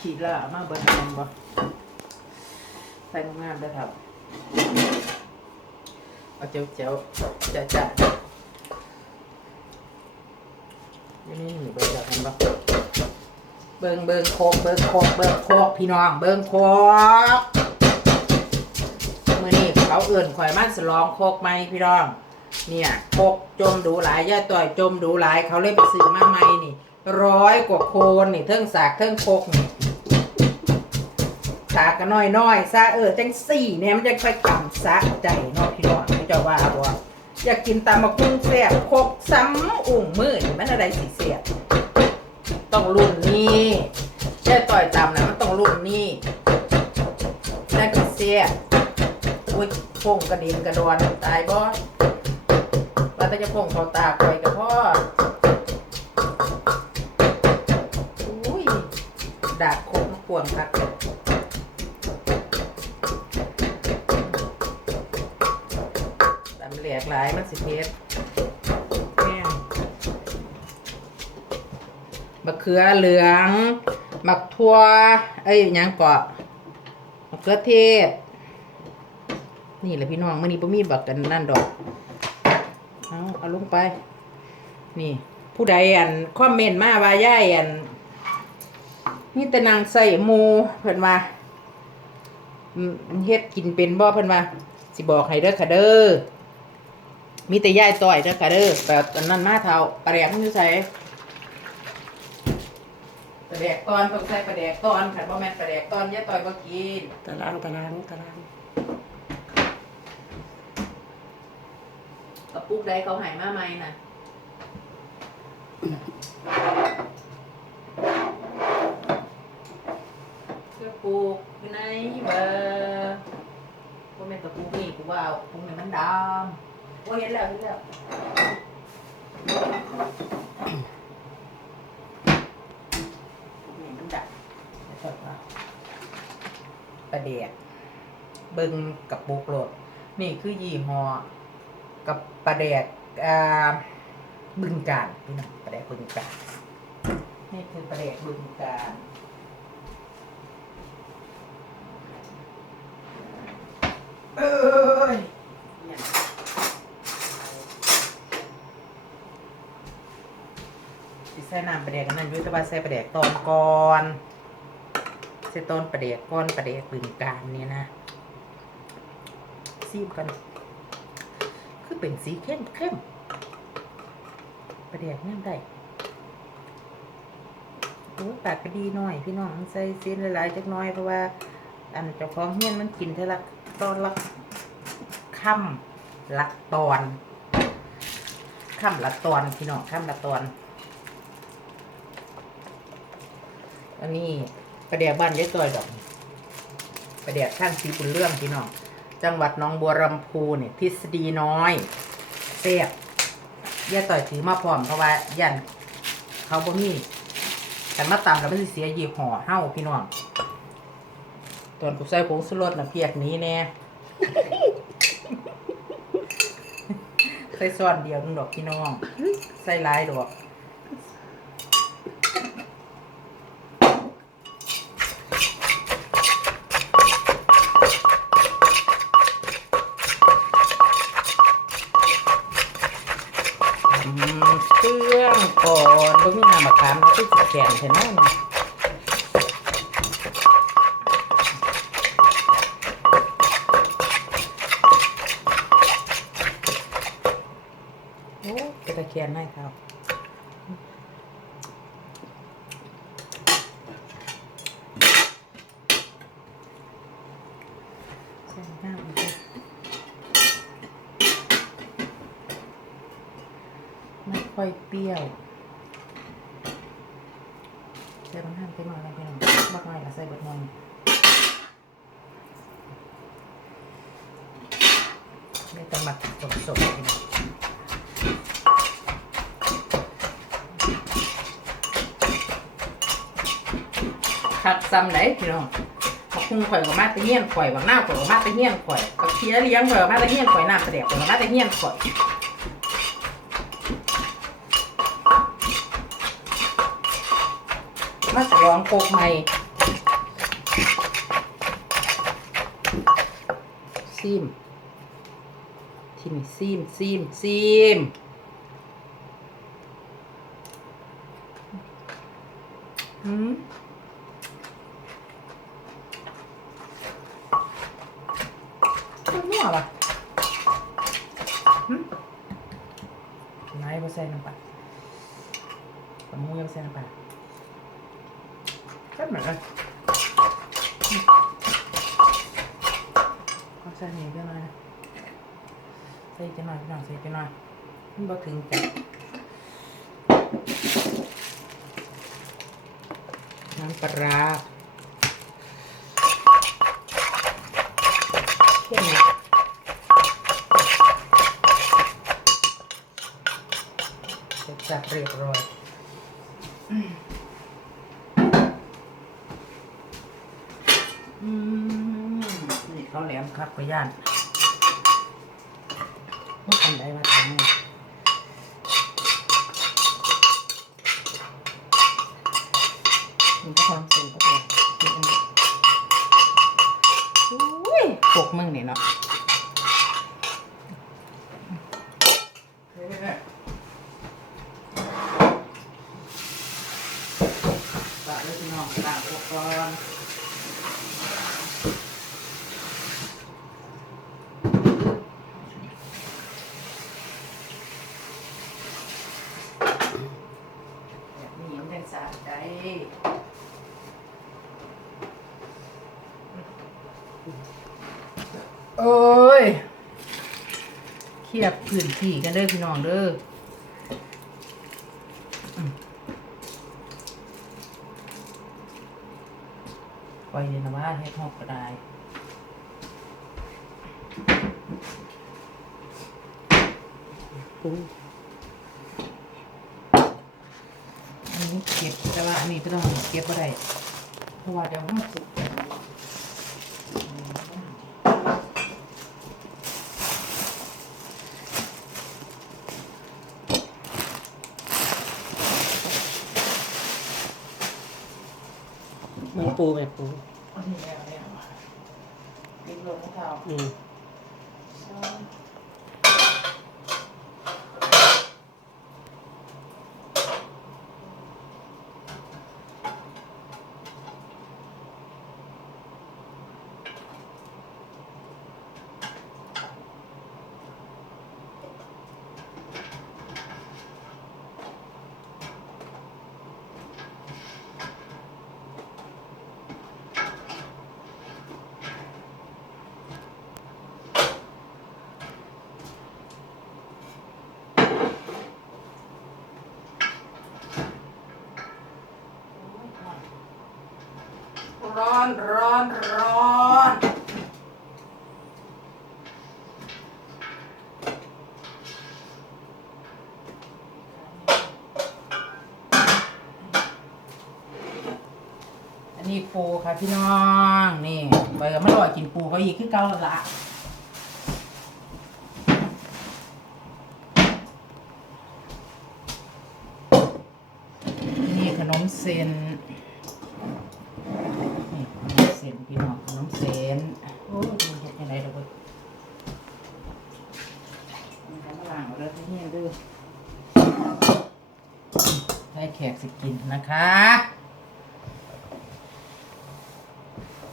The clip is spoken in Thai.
ขีดละมาเบิดแมนบ่ใส่งามๆเด้อครับเอาเจียวเจียวๆจะจะนี่นี่เบิดจากกันบ่เบิงเบิงโคกเบิงโคกเบิงโคกพี่น้องเบิงโคกมือนี่เขาเอื่นข่อยมาสลองโคกไหมพี่น้อง เนี่ยโคกจมดูหลายย่าต่อยจมดูหลายเขาเลยไปซื้อมาใหม่นี่ร้อยกว่าโคนนี่เทิงสากเทิงโคกนี่าก็น้อยน้อยๆซาเออจังสี่เนี่ยมันจะค่อยกำสะใจเนาะพี่น้องพี่เจ้าว่าบ่อยากกินตามมะกุ้งแซ่บคกซ้ำอุ่งมือมันอะไรสิเสียบต้องรุ่นนี้แค่ต่อยตามนะมันต้องรุ่นนี้แล้วก็เสียบอุ้ยพงกระดินกระดอนตายบ่ว่าแต่จะพงเขาตาคอยกับพ่ออุ้ยดาบโคงขวงคักต กหลายมันสิเพชรแม่งมะเขือเหลืองมะทั่วเอ้ยหยังเกาะมะเขือเทศ นี่แหละพี่น้องมื่อนี้บ่มีบักกันนั่นดอก เอาเอาลงไป นี่ ผู้ใดอันคอมเมนต์มาว่าย่ายอันนี่แต่นางใส่หมูเพิ่นว่าอืมเฮ็ดกินเป็นบ่เพิ่นว่าสิบอกให้เด้อค่ะเด้อ มีแต่ย่ายต่อยเด้อค่ะเด้อแต่อันนั้นมาเท่าปลาแดกมันอยู่ใส่ปลาแดกตอนต้องใส่ปลาแดกตอนค่ะบ่แม่นปลาแดกตอนย่ายต่อยบ่กินตารางตารางตารางกระปุกใดเขาใหายมาใหม่น่ะกระปุกอยู่ไหนเบอร์ว่าเป็นกระปุกนี่กูว่าเอาปุกนี่มันดำโอ้ยเห็ นี่มันดำเดี๋ยวก่อนว่าประเดียกเบิงกระปุกโหลด นี่คือยี่ห้อกับปลาแดกอ่าบึงการพี่น้องปลาแดกบึงการนี่คือปลาแดกบึงการเอ้ยเนี่ยสิใส่ น้ำปลาแดกอันนั่นอยุทธบาใส่ปลาแดกตอนก่อนใส่ต้นปลาแดกก้อนปลาแดกบึงการเนี่ยนะซีมกัน คือเป็นสีเข้มเข้มประเดี๋ยวนี่ได้โอ้ยปากก็ดีหน่อย พี่น้องใส่ซีนหลายๆจักน้อยเพราะว่าอันเจ้าของเฮียนมันกินเท่าละตอนละค่ำละตอนค่ำละตอนพี่น้องค่ำละตอน อันนี้ประเดี๋ยวบ้านยายต่อยดอกประเดี๋ยวข้างสีบุญเรื่องพี่น้องจังหวัดหนองบัวลำพูเนี่ยทฤษฎีน้อยเสียบย่าต่อยถือมาพร้อมเพราะว่ายันเขาบ่มีแต่มาตำแล้วมันเสียยีห้อเฮ้าพี่น้องตอนกูใส่ผงสุรสนะเพียกหนี้แน่ใส่ซ้อนเดียวนึงดอกพี่น้อง ใส่หลายดอก รื่องก่อนบ่มีน้ำมะขามแล้วก็แขนเห็นไหมโอ้กระเทียมให้ครับใส่น้ำอีก ไม่ ค่อยเปรี้ยวใส่บางท่านไปหน่อยแล้วไปหน่อยบักหน่อยละใส่บักหน่อยไม่ต้องมาสดสดๆพี่น้องขัดซ้ำไหนพี่น้องบักคุ้งข่อยกับมาตะเฮี้ยนข่อยบักหน้าข่อยกับมาตะเฮี้ยนข่อยบักเคี้ยเลี้ยงข่อยกับมาตะเฮี้ยนข่อยน้ำกระเดียบข่อยกับมาตะเฮี้ยนข่อย องโปกใหม่ซิมทิมซิมซิมซิมหืมนัวป่ะหนบ่ใส่น้ำปลาตะมูยังใส่น้ำปลา แค่เหมือนกันเอาใส่นี่ก็หน่อยนะใส่จะหน่อยพี่น้องใส่จะหน่อยมันบ่ถึงกันน้ำปลาร้าแค่นี้เสร็จสับเรียบร้อย อืมนี่เขาแหลมครับก็ย่านพวกคนใดมาทำเนี่ยมันก็ทำสิ่งก็ได้นี่อันนี้อุ้ยปกมึงนี่เนาะเฮ้ยๆปะเลยพี่น้องต่างอุปกรณ์ แบบนี้มันยังสะใจ เอ้ยเคียบพื้นที่กันเด้อพี่น้องเด้ออืมปล่อยเลยนะว่าเฮ็ดหอกก็ได้อันนี้เก็บแต่ว่าอันนี้ไม่ต้องเก็บก็ได้เพราะว่าเดี๋ยวมันสุก 嗯เหมือนปูแบบปูอันนี้แล้วแล้วปิดลงของเขาอืม ร้อนร้อนร้อนอันนี้ปูค่ะพี่น้องนี่ไปกับไม่รอยกินปูก็อีกคือเก่าแล้วละนี่ขนมเส้นพี่น้องขนมเส้นโอ้ยมันเห็ดยังไงเด้อเว้ยมันกำลังเอาเลยที่นี่เด้อให้แขกสิกิน นะคะ